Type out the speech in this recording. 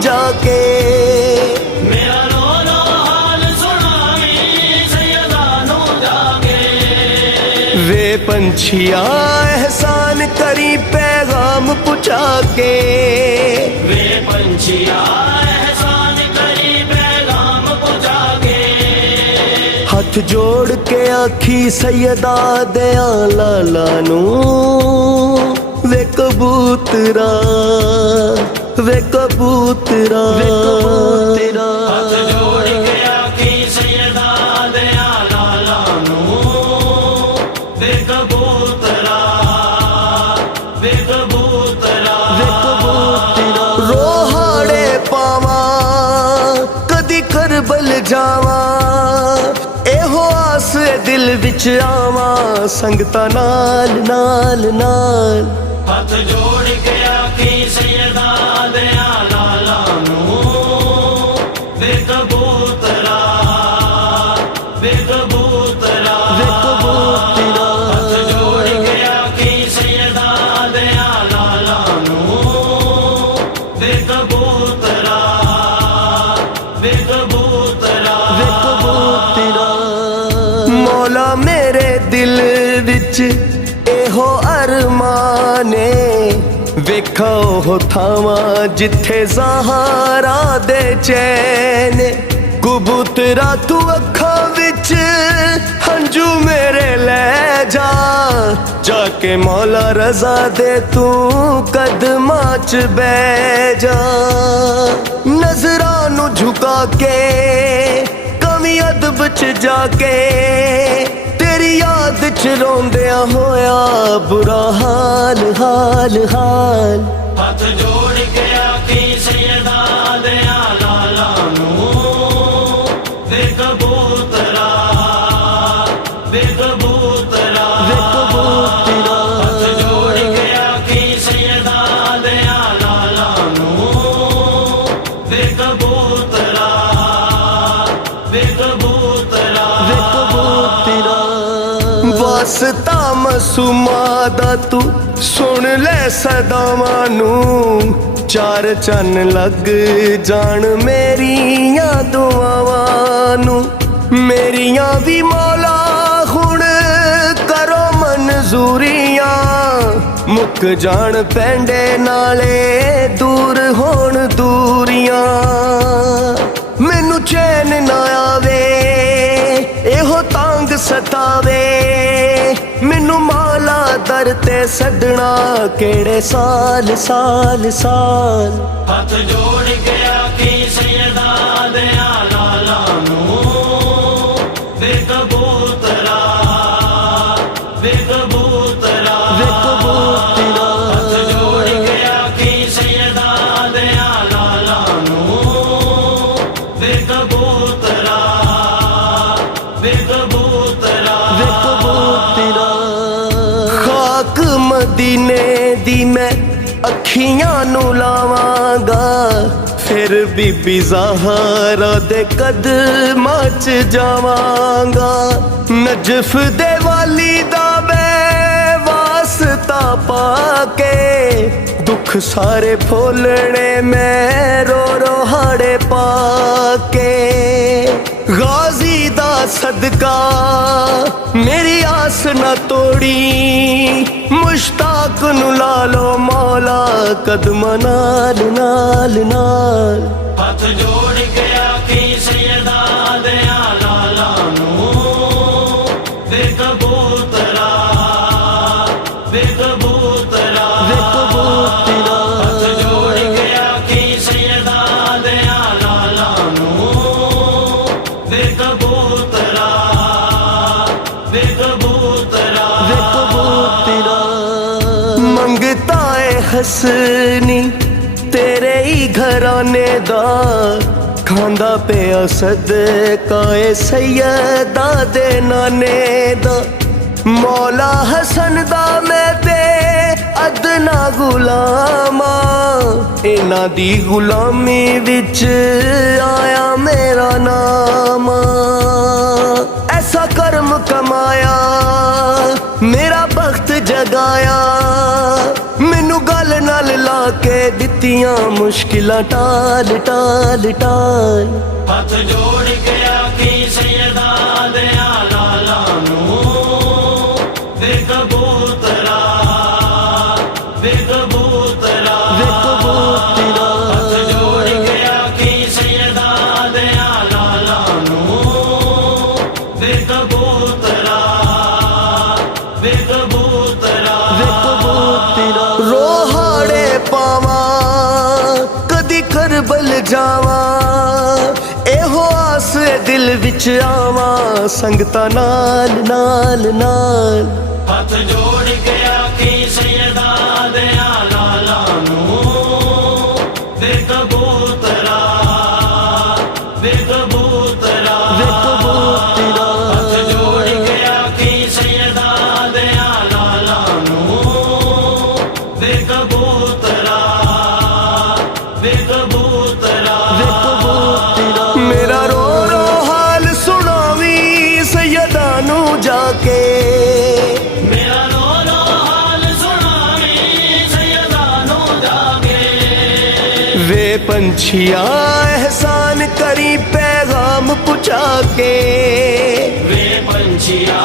जाके। मेरा रो रो हाल सुनावी सैयदा नू जाके। वे पंछिया एहसान करी पैगाम पुछा के। वे पंछिया एहसान करी पैगाम पुछा के। हथ जोड़ के आखी सैयदा दया लाला नू, वे कबूतरा वे कबूतरा वे कबूतरा। हाथ जोड़ के आखी सैयदा दया लाला नू, वे कबूतरा वे कबूतरा वे कबूतरा। रोहाड़े पावा कदी करबल जावा, एहो आस दिल विच आवा संगता नाल नाल नाल। हाथ जोड़ के आखी सैयदा दया लाला नू, वे कबूतरा वे कबूतरा वे कबूतरा। हाथ जोड़ के आखी सैयदा दया लाला नू, वे कबूतरा वे कबूतरा वे कबूतरा। मौला मेरे दिल विच एहो अरमाने, वेखा ओह थावा जिथे ज़हरा दे चैन। कबूतरा तू अखा विच हंजू मेरे ले जा, जाके मौला रजा दे तू कदमां च बै जा। नजरां नू झुका के कमी अदब च जाके, तेरी याद च रोंदिया होया बुरा हाल हाल हाल। हाथ जोड़ के आखी सैयदा दया लाला नू, वे कबूतरा वे कबूतरा वे कबूतरा। हाथ जोड़ के आखी सैयदा दया लाला नू, वे कबूतरा वे कबूतरा वे कबूतरा। वास्ता मासूमा दा तू सुन ले सदावां नू, चार चन्न लग जान मेरियां दुआवां नू। मेरियां भी मौला हुण करो मंजूरियां, मुक जान पैंडे नाले दूर होण दूरियां। मैनू चैन ना आवे एहो तांग सतावे, मैनू मौला दर ते सदना केड़े साल साल साल। हाथ जोड़ के आखी सैयदा दया लाला नू, वे कबूतरा वे कबूतरा वे कबूतरा। हाथ जोड़ के आखी सैयदा दया लाला नू, वे कबूतरा वे कबूतरा वे कबूतरा। खाक मदीने दी मैं अखियां नू लावांगा, फिर बीबी ज़हरा दे कदमां च जावांगा। नजफ दे वाली दा मैं वास्ता पाके, दुख सारे फुलने मैं रो रो हाड़े पाके। गाजी दा सदका मेरी आस न तोड़ी, मुश्ताक नू ला लो मौला कदमां नाल नाल नाल। हाथ जोड़ के आखी सैयदा दया लाला नू, वे कबूतरा वे कबूतरा वे कबूतरा। हाथ जोड़ के आखी सैयदा दया लाला नू, वे कबूतरा वे कबूतरा वे कबूतरा। मंगता है हसनी तेरे ही घराने दा, खांदा पिया सदका ए सैयदा दे नाने दा। मौला हसन दा मैं ते अदना गुलामा, इन्हां दी गुलामी विच आया मेरा नाम। ऐसा कर्म कमाया मेरा बख्त जगाया, मैनू ਮੈਨੂੰ ਗੱਲ ਨਾਲ ਲਾ ਕੇ ਦਿੱਤੀਆਂ ਮੁਸ਼ਕਿਲਾਂ ਟਾਲ ਟਾਲ ਟਾਲ। ਹੱਥ ਜੋੜ ਕੇ ਆਖੀ ਸੈਯਦਾ ਦਿਆਂ ਲਾਲਾ ਨੂੰ ਵੇ ਕਬੂਤਰਾ ਵੇ ਕਬੂਤਰਾ ਵੇ ਕਬੂਤਰਾ। ਹੱਥ ਜੋੜ ਕੇ ਆਖੀ ਸੈਯਦਾ ਦਿਆਂ ਲਾਲਾ ਨੂੰ ਵੇ ਕਬੂਤਰਾ ਵੇ ਕਬੂਤਰਾ ਵੇ ਕਬੂਤਰਾ। ਰੋਹਾੜੇ ਪਾਵਾਂ ਕਦੀ ਕਰਬਲ ਜਾਵਾਂ, ਇਹੋ ਆਸ ਦਿਲ ਵਿੱਚ ਆਵਾਂ ਸੰਗਤਾਂ ਨਾਲ ਨਾਲ ਨਾਲ। ਹੱਥ ਜੋੜ ਕੇ ਆਖੀ ਸੈਯਦਾ ਦਿਆਂ ਲਾਲਾ ਨੂੰ ਵੇ ਕਬੂਤਰਾ ਵੇ ਕਬੂਤਰਾ ਵੇ ਕਬੂਤਰਾ। ਹੱਥ ਜੋੜ ਕੇ ਆਖੀ ਸੈਯਦਾ ਦਿਆਂ ਲਾਲਾ ਨੂੰ ਵੇ ਕਬੂਤਰਾ ਵੇ ਕਬੂਤਰਾ ਵੇ ਕਬੂਤਰਾ। ਮੇਰਾ ਰੋ ਰੋ ਹਾਲ ਸੁਣਾਵੀਂ ਸੈਯਦਾ ਨੂੰ ਜਾ ਕੇ, ਮੇਰਾ ਰੋ ਰੋ ਹਾਲ ਸੁਣਾਵੀਂ ਸੈਯਦਾ ਨੂੰ ਜਾ ਕੇ। ਵੇ ਪੰਛੀਆ ਅਹਿਸਾਨ ਕਰੀ ਪੈਗਾਮ ਪੁਚਾ ਕੇ, ਵੇ ਪੰਛੀਆ